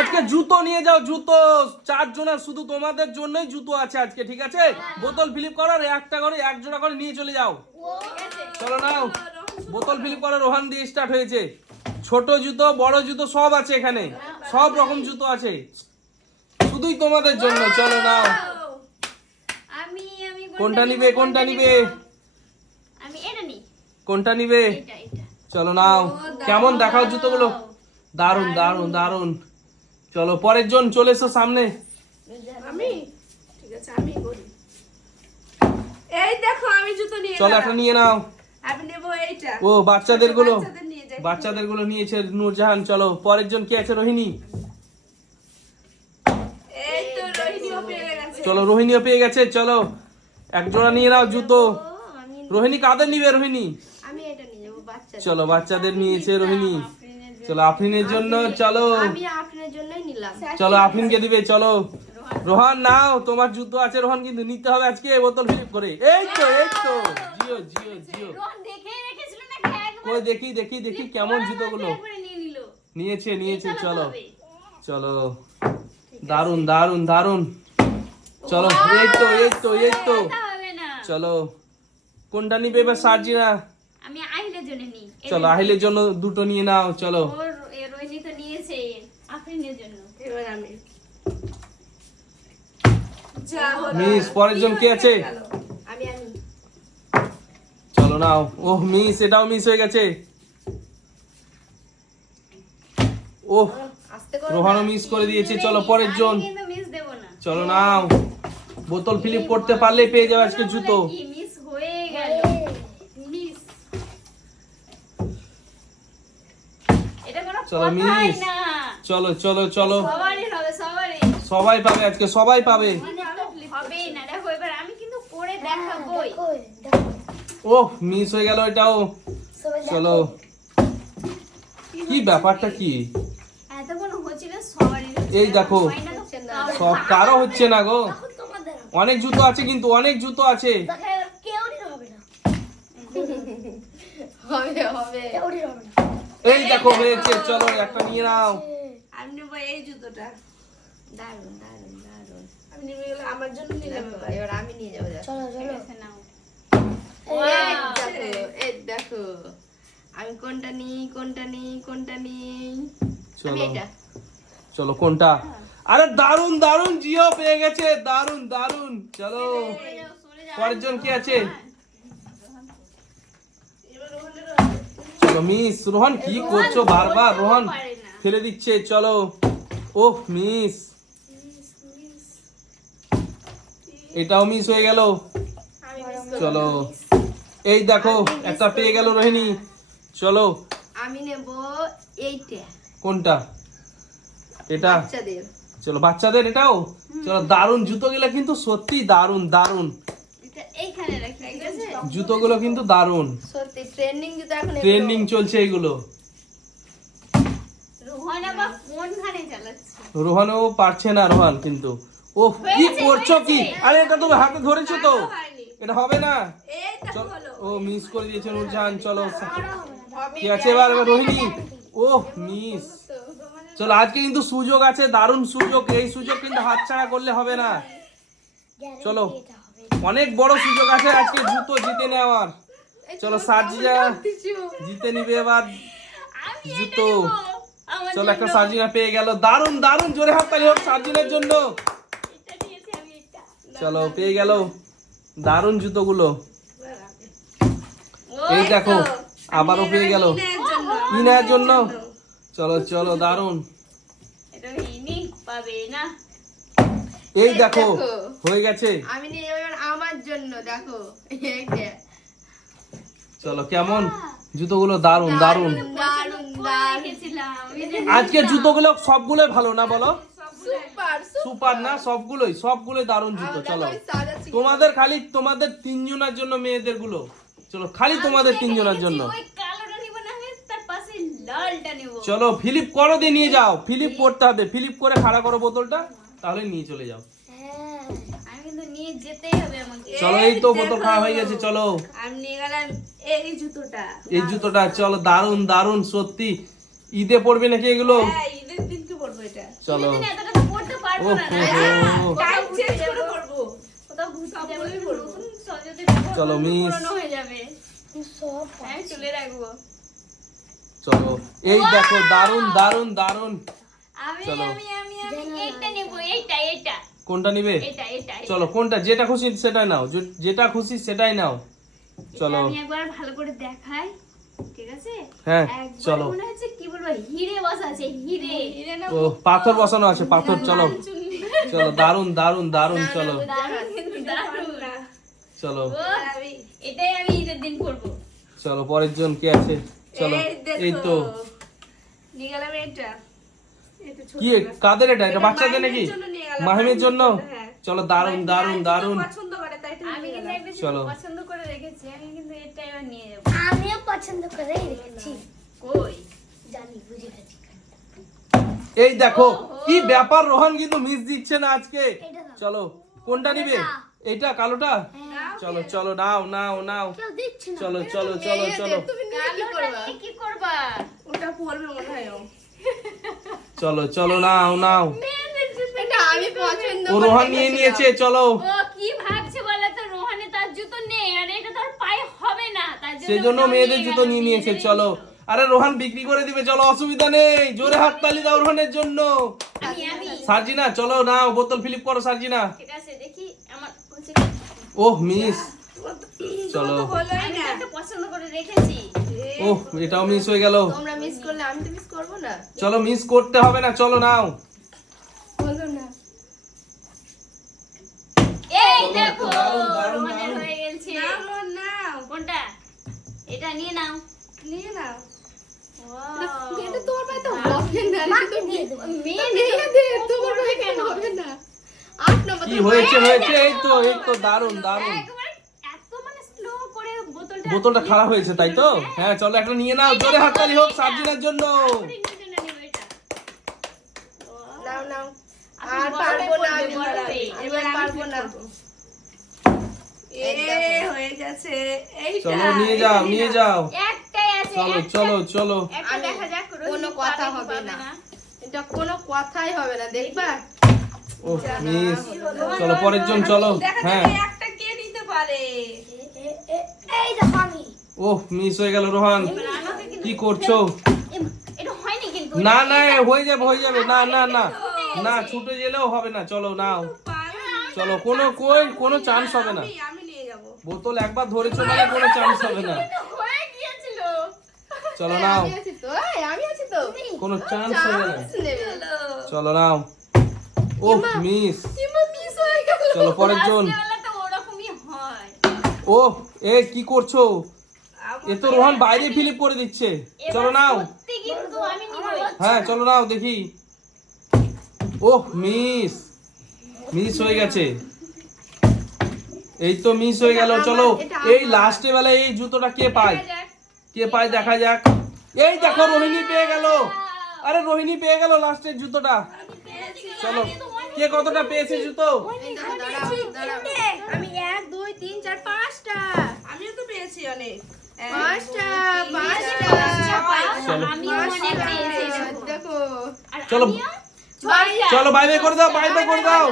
আজকে জুতো নিয়ে যাও, জুতো 4 জনের, শুধু তোমাদের জন্যই জুতো আছে আজকে, ঠিক আছে? বোতল ফিলিপ করার একটা করে, এক জোড়া করে নিয়ে চলে যাও। চলো নাও, বোতল ফিলিপ করার রোহান দিয়ে স্টার্ট হয়েছে। ছোট জুতো, বড় জুতো সব আছে এখানে, সব রকম জুতো আছে শুধুই তোমাদের জন্য। চলো নাও, আমি কোনটা নিবে, কোনটা নিবে, আমি এটা নিই। কোনটা নিবে? এটা এটা। চলো নাও, কেমন দেখাও জুতোগুলো, দারুন দারুন দারুন। চলো পরের জন চলে এসো সামনে। আমি ঠিক আছে, আমি করি। এই দেখো আমি জুতো নিয়ে চলো একটা নিয়ে নাও। আমি নেব এইটা। ও বাচ্চাদের গুলো, বাচ্চাদের নিয়ে যাই। বাচ্চাদের গুলো নিয়েছে নূরজাহান। চলো পরের জন কে আছে? রোহিণী। এই তো রোহিণীও পেয়ে গেছে। চলো রোহিণীও পেয়ে গেছে। চলো এক জোড়া নিয়ে নাও জুতো। আমি রোহিণী কাদের নিবে? রোহিণী আমি এটা নিয়ে যাবো বাচ্চা। চলো বাচ্চাদের নিয়েছে রোহিণী। চলো আফরিনের জন্য। চলো আমি আপনার জন্যই নিলাম। চলো আফরিনকে দিবে। চলো রোহান নাও, তোমার জুতো আছে রোহান, কিন্তু নিতে হবে আজকে বোতল ফিলিপ করে। এই তো জিও জিও জিও। রোহন দেখে রেখেছিল নাকি একবার? কই দেখি দেখি দেখি কেমন জুতোগুলো একবারে নিয়ে নিল। নিয়েছে নিয়েছে। চলো হবে। চলো, দারুন দারুন দারুন। চলো এই তো এটা হবে না। চলো কোনটা নিবে এবার সার্জিনা? আমি আহিলের জন্য নিই। চলো আহিলের জন্য দুটো নিয়ে নাও। চলো ওর রোহিণী তো নিয়েছে আফরিনের জন্য। এবার আমি যা হলো। মিস পরের জন কে আছে? আমি আমি চলো নাও। ওহ মিস, এটাও মিস হয়ে গেছে। ওহ আস্তে করে রোহানও মিস করে দিয়েছে। চলো পরের জন। আমি কিন্তু মিস দেব না। চলো নাও, বোতল ফিলিপ করতে পারলেই পেয়ে যাবে আজকে জুতো। কি মিস হয়ে গেল। মিস। এটা কোনো চলো কথাই মিস। না। চলো চলো চলো, সবারই হবে সবারই। সবাই পাবে আজকে, সবাই পাবে। হবেই না, দেখো এবার আমি কিন্তু করে দেখাবোই। ওহ মিস হয়ে গেল এটাও। চলো কি ব্যাপারটা কি? এতক্ষণ হচ্ছিল সবারই হচ্ছে। এই দেখো, হয় না তো? সব কারো হচ্ছে না গো। অনেক জুতো আছে কিন্তু, অনেক জুতো আছে। হবে হবে। এই দেখো হয়েছে। চলো একটা নিয়ে নাও। আমি নেব এই জুতোটা। দারুণ দারুণ দারুণ। আমি নেব গেলে আমার জন্য নিলাম এবার। এবার আমি নিয়ে যাবো। ঠিক আছে নাও। এই Wow! দেখো, এই দেখো। আমি কোনটা নিই, কোনটা নিই, কোনটা নিই? আমি চলো এটা। চলো কোনটা? আরে দারুন দারুন, জিও পেয়ে গেছে। দারুন দারুন। চলো সরে যাও। পরের জন কি আছে? এবার রোহনের হবে। চলো মিস। রোহন কি করছো বারবার? রোহন পারে না। ফেলে দিচ্ছে। চলো ওহ মিস, এটাও মিস হয়ে গেল। আমি miss করলাম। চলো এই দেখো একটা পেয়ে গেল রোহিণী। চলো আমি নেব এইটা। কোনটা? এটা? বাচ্চাদের। চলো বাচ্চাদের এটাও। চলো দারুন জুতোগুলো কিন্তু সত্যি দারুন দারুন। এটা এইখানে রাখি, ঠিক আছে? জুতোগুলো কিন্তু দারুন, সত্যি ট্রেন্ডিং জুতো এখন এগুলো। ট্রেন্ডিং চলছে এগুলো। রোহন আবার কোনখানে চালাচ্ছে? রোহানও পারছে না। রোহান কিন্তু ও কি করছো কি? আরে এটা তো হাতে ধরেছো তো, হয়নি। এটা হবে না। এই দেখো চলো, হলো। ও মিস করে দিয়েছে নূরজাহান। চলো হবে। কি আছে এবার? এবার রোহিণী। ওহ মিস। চলো আজকে কিন্তু সুযোগ আছে, দারুণ সুযোগ। এই সুযোগ কিন্তু হাতছাড়া করলে হবে না। চলো অনেক বড় সুযোগ আছে আজকে জুতো জিতে নেওয়ার। চলো সার্জিনা জিতে নিবে এবার আমি জুতো। আমার চলো একটা সার্জিনা পেয়ে গেল। দারুণ দারুণ, জোরে হাততালি হোক সার্জিনার জন্য। এটা নিয়েছি আমি এটা। চলো পেয়ে গেল দারুণ জুতোগুলো। ও এই দেখো আবারও পেয়ে গেল ইনের জন্য। ইনার জন্য। চলো চলো দারুণ। এটা ইনি পাবে না। এই দেখো দেখো। হয়ে গেছে। আমি নিয়ে যাবো এবার আমার জন্য। দেখো এইটা। চলো কেমন জুতোগুলো? দারুণ দারুণ। দারুন পরে রেখেছিলাম। ওই যে আজকে জুতোগুলো সবগুলোই ভালো না বলো? সুপার সুপার না? সবগুলোই দারুণ জুতো। চলো তোমাদের 3 জনের জন্য, মেয়েদের গুলো। চলো খালি তোমাদের 3 জনের জন্য। ওই কালোটা নিব না, আমি তার পাশে লালটা নিব। চলো ফিলিপ করো দিয়ে নিয়ে যাও। ফিলিপ করতে হবে, ফিলিপ করে খাড়া করো বোতলটা, তাহলে নিয়ে চলে যাও। আমি কিন্তু নিয়ে যেতেই হবে আমাকে। চলো এই তো বোতল খাওয়া হয়ে গেছে। চলো আমি নিয়ে গেলাম এই জুতোটা। এই জুতোটা। চলো দারুণ দারুণ সত্যি। ঈদে পড়বে নাকি এগুলো? হ্যাঁ, ঈদের দিনকে পরবো এটা। চলো। দিনে এতটা তো পড়তে পারবো না না ওহো। টাইম চেঞ্জ করে করবো। কোথাও ঘুরতে যাবো সবগুলোই একটু পড়বো। নতুন সহজতে ব্যবহার চলো, করলে মিস। পুরনো হয়ে যাবে আমি তুলে রাখবো চলো এই দেখো, দারুন দারুন দারুন। আমি চলো। আমি আমি আমি এইটা নেব এইটা কোনটা নিবে? এটা চলো, কোনটা যেটা খুশি সেটাই নাও, যেটা খুশি সেটাই নাও। চলো। আমি একবার ভালো করে দেখাই, ঠিক আছে? হ্যাঁ, একবার চলো। মনে হচ্ছে কি বলবো, হিরে বসা আছে, হিরে না ও পাথর বসানো আছে, পাথর। চলো চলো, দারুন দারুন দারুন। চলো দারুণ কিন্তু দারুণ। চলো ও, এটাই আমি ঈদের দিন পরবো। চলো, পরের জন কে আছে? চলো, দেখো। এই তো। নিয়ে গেলাম এটা। এটা ছোট কি না। কাদের এটা? এটা এটা বাচ্চাদের নাকি? মাহিমের জন্য নিয়ে গেলাম, মাহিমের জন্য? হ্যাঁ। চলো, দারুন দারুন মাহিম দারুন। পছন্দ করে তাই এটা আমি নিয়ে কিন্তু গেলাম। একটা জিনিস চলো। পছন্দ করে রেখেছি, আমি কিন্তু এটা এবার নিয়ে যাবো। আমিও পছন্দ করেই রেখেছি কই? জানি বুঝে গেছি এই দেখো কি ব্যাপার, রোহান কিন্তু মিস দিচ্ছে না আজকে। এটা দাও। চলো, কোনটা নিবে? এইটা কালোটা? চলো চলো, নাও নাও নাও। কেউ দিচ্ছে না চলো চলো চলো চলো তুমি নিয়ে কি কালোটা করবা? নিয়ে কি করবা? ওটা পরবে মনে হয় ও। চলো চলো, নাও নাও। এটা আমি পছন্দ ও রোহান নিয়ে নিয়েছে, চলো। ও কি ভাবছে বলো তো, রোহানে তার জুতো নেই আর এটা তার পায়ে হবে না, তার জন্য সেই জন্য ওটাও মেয়েদের নিয়ে জুতো গেল, নিয়ে নিয়েছে। নিজেরই চলো, জুতো। আরে রোহান বিক্রি করে দিবে, চলো, অসুবিধা নেই। জোরে হাততালি দাও রোহানের জন্য। আমি সার্জিনা, চলো নাও, বোতল ফিলিপ করো সার্জিনা। ঠিক আছে, দেখি আমার হচ্ছে ওহ মিস। চলো। তো হলোই আমি না। তো একটা পছন্দ করে রেখেছি। ওহ, এটাও মিস হয়ে গেল। তোমরা মিস করলে আমি তো মিস করব না। চলো, মিস করতে হবে না, চলো নাও। হলো না। এই চলো, দেখো দারুণ, দারুণ, রোহানের দারুণ। হয়ে গেছে। নাও নাও, নাও। কোনটা? এটা নিয়ে নাও। নিয়ে নাও। Wow! এটা তোমার পায়ে তো হবে না। মাকে দিয়ে দেবো মেয়ে তোমার পায়ে কেন হবে না? 8 নম্বর কি হয়েছে হয়েছে, এই তো এই তো, দারুন দারুন। একবার এত মানে স্লো করে বোতলটা খারাপ হয়েছে তাই তো? হ্যাঁ, চলো একটা নিয়ে নাও, জোরে হাততালি হোক সার্জিনার জন্য। নাও নাও। আপনি আর বড় পারবো না হয়ে আমি বড় আর। হয়ে। এবার পারবো না। হয়ে গেছে। এইটা। চলো, নিয়ে যাও নিয়ে যাও। একটাই আছে, চলো একটা। চলো চলো। একটা দেখা যাক, রোহিণী কোনো পাবে কথা কি হবে পাবে না। এটা কোনো কথাই হবে না, দেখবা? ওহ মিস। চলো, পরের জন, চলো। দেখা হ্যাঁ, যাক একটা কে নিতে পারে। এই দেখো আমি ওহ মিস হয়ে গেল রোহান। এবার আমাকে কিন্তু কি করছো? এটা হয়নি কিন্তু। না না, হয়ে যাবে হয়ে যাবে। না না না না, ছুটে গেলেও হবে না। চলো নাও, চলো, কোনো চান্স হবে না। আমি নিয়ে যাব। বোতল একবার ধরেছো মানে কোনো চান্স হবে না। হয়ে গিয়েছিল। চলো নাও, আমি আছি তো, আমি আছি তো। কোনো চান্স হবে না। চান্স নেবে। চলো নাও। ওহ মিস। কিমা মিস হয়ে গেল। চলো, পরের জন। রাত্রেবেলা তো ওরকমই হয়। ওহ, এ কি করছো? এ তো রোহান বাইরে ফিলিপ করে দিচ্ছে। চলো নাও। সত্যি কিন্তু আমি নিবই। হ্যাঁ, চলো নাও দেখি। ওহ মিস, মিস হয়ে গেছে। এই তো মিস হয়ে গেল। চলো, এই লাস্টে বেলায় এই জুতোটা কে পায়? দেখা যাক। কে পায় দেখা যাক। এই দেখো, রোহিণী পেয়ে গেল। আরে রোহিণী পেয়ে গেল লাস্টের জুতোটা। চলো, কে কতটা পেয়েছে জুতো? আমি 1 2 3 4 5টা। আমিও তো পেয়েছি অনেক। 5টা চলো। আমিও অনেক পেয়েছি। দেখো। আর চলো। আমিও বাই চলো, বাই বাই করে দাও, বাই বাই করে দাও।